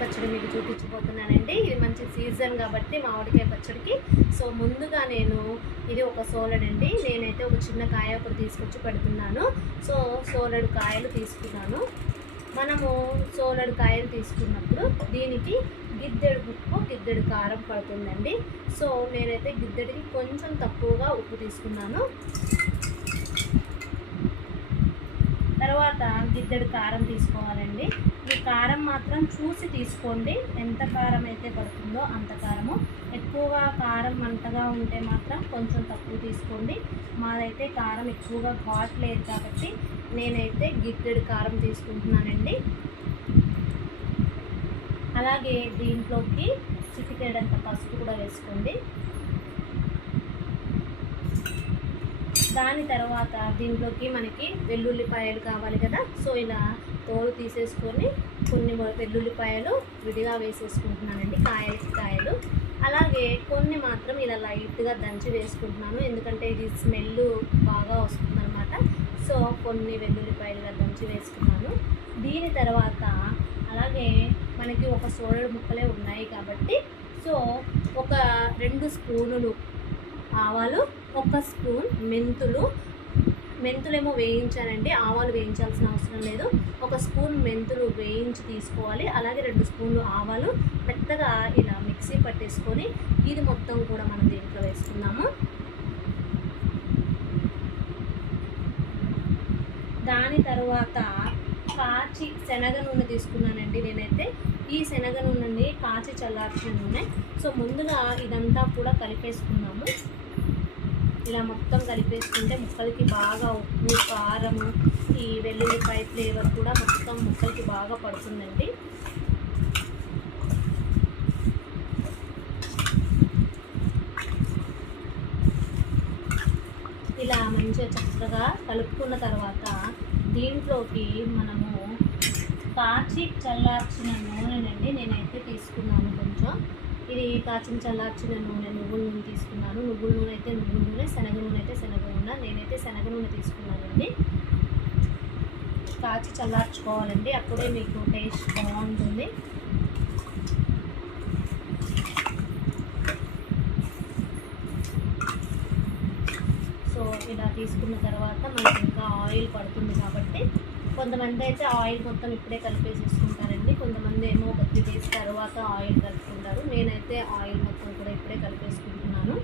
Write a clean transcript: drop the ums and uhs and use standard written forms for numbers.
పచ్చడి మీకు చూపించబోతున్నానండి. ఇది మంచి సీజన్ కాబట్టి మామిడికాయ పచ్చడికి. సో ముందుగా నేను ఇది ఒక సోలెడండి. నేనైతే ఒక చిన్న కాయ ఒకటి తీసుకొచ్చి పెడుతున్నాను. సో సోలెడు కాయలు తీసుకున్నాను. మనము సోలెడు కాయలు తీసుకున్నప్పుడు దీనికి గిద్దెడు ఉప్పు, గిద్దెడు కారం పడుతుందండి. సో నేనైతే గిద్దెడికి కొంచెం తక్కువగా ఉప్పు తీసుకున్నాను. తర్వాత గిద్దెడు కారం తీసుకోవాలండి. ఈ కారం మాత్రం చూసి తీసుకోండి. ఎంత కారం అయితే పడుతుందో అంత కారము. ఎక్కువగా కారం మంటగా ఉంటే మాత్రం కొంచెం తక్కువ తీసుకోండి. మాదైతే కారం ఎక్కువగా ఘాట్ లేదు కాబట్టి నేనైతే గిద్దెడు కారం తీసుకుంటున్నానండి. అలాగే దీంట్లోకి చిటికెడంత పసుపు కూడా వేసుకోండి. దాని తర్వాత దీంట్లోకి మనకి వెల్లుల్లిపాయలు కావాలి కదా. సో ఇలా తోలు తీసేసుకొని కొన్ని వెల్లుల్లిపాయలు విడిగా వేసేసుకుంటున్నానండి, కాయలు. అలాగే కొన్ని మాత్రం ఇలా లైట్గా దంచి వేసుకుంటున్నాను, ఎందుకంటే ఇది స్మెల్ బాగా వస్తుందన్నమాట. సో కొన్ని వెల్లుల్లిపాయలుగా దంచి వేసుకున్నాను. దీని తర్వాత అలాగే మనకి ఒక సోలెడు ముక్కలే ఉన్నాయి కాబట్టి సో ఒక 2 స్పూనులు ఆవాలు, 1 స్పూన్ మెంతులేమో వేయించానండి. ఆవాలు వేయించాల్సిన అవసరం లేదు. 1 స్పూన్ మెంతులు వేయించి తీసుకోవాలి. అలాగే 2 స్పూన్లు ఆవాలు మెత్తగా ఇలా మిక్సీ పట్టేసుకొని ఇది మొత్తం కూడా మనం దీంట్లో వేసుకుందాము. దాని తర్వాత కాచి శనగ నూనె తీసుకున్నానండి నేనైతే. ఈ శనగ నూనెని కాచి చల్లార్చిన నూనె. సో ముందుగా ఇదంతా కూడా కలిపేసుకున్నాము. ఇలా మొత్తం కలిపేసుకుంటే ముక్కలకి బాగా ఉప్పు, కారము, ఈ వెల్లుల్లిపాయ ఫ్లేవర్ కూడా మొత్తం ముక్కలకి బాగా పడుతుందండి. ఇలా మంచిగా చక్కగా కలుపుకున్న తర్వాత దీంట్లోకి మనము కాచి చల్లార్చిన నూనెనండి నేనైతే తీసుకున్నాను కొంచెం. ఇది కాచిన చల్లార్చిన నూనె, నువ్వుల నూనె తీసుకున్నాను. నువ్వుల నూనె అయితే నువ్వుల నూనె, శనగ నూనె అయితే శనగ నూనె. నేనైతే శనగ నూనె తీసుకున్నానండి. కాచి చల్లార్చుకోవాలండి, అప్పుడే మీకు టేస్ట్ బాగుంటుంది. సో ఇలా తీసుకున్న తర్వాత మనకి ఇంకా ఆయిల్ పడుతుంది కాబట్టి కొంతమంది అయితే ఆయిల్ మొత్తం ఇప్పుడే కలిపేసేసుకుంటారండి. కొంతమంది ఏమో 3 days తర్వాత ఆయిల్ కలుపుకుంటారు. నేనైతే ఆయిల్ మొత్తం కూడా ఇప్పుడే కలిపేసుకుంటున్నాను.